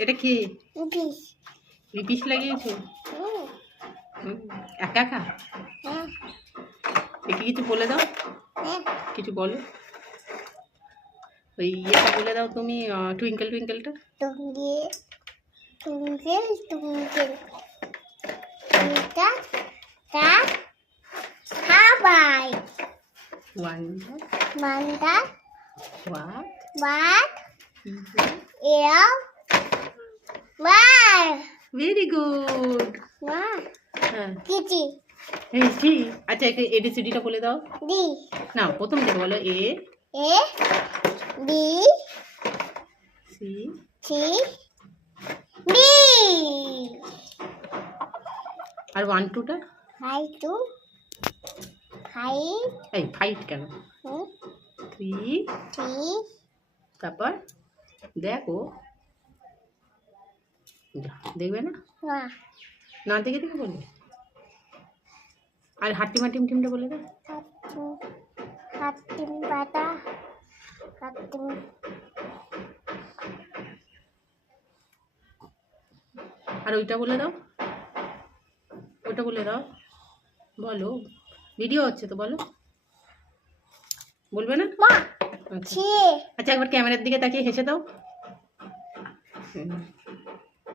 এটা কি পিস লিপিস লাগিয়েছো? একা একা হ্যাঁ একে কিছু বলে দাও, হ্যাঁ কিছু বলো। ওই ইয়েটা বলে দাও তুমি, টুইঙ্কেল টুইঙ্কেলটা। টুঙ্গেল টুঙ্গেল টুঙ্গেল টুঙ্গেল তা হাবাই ওয়ান্ডার মান্ডা হোয়াট বাট ইজ এল বাই ভেরি গুড। মা হ্যাঁ কিচি এই জি। আচ্ছা একে এবিসিডিটা বলে দাও ডি না, প্রথম থেকে বলো। এ A B C C D আর 1 2টা। হাই টু হাই এই ফাইট কেন? 3 থ্রি তারপর দেখো, যা, দেখবে না? না না দেখে দেখে বলবে। আর হাট্টিমা টিম টিমটা বলে দাও। হাতিম পাতা হাতিম আর ওইটা বলে দাও, ওটা বলে দাও। বলো, ভিডিও হচ্ছে তো, বলো। বলবে না? মা আচ্ছা ছি আচ্ছা, একবার ক্যামেরার দিকে তাকিয়ে হেসে দাও। হুম।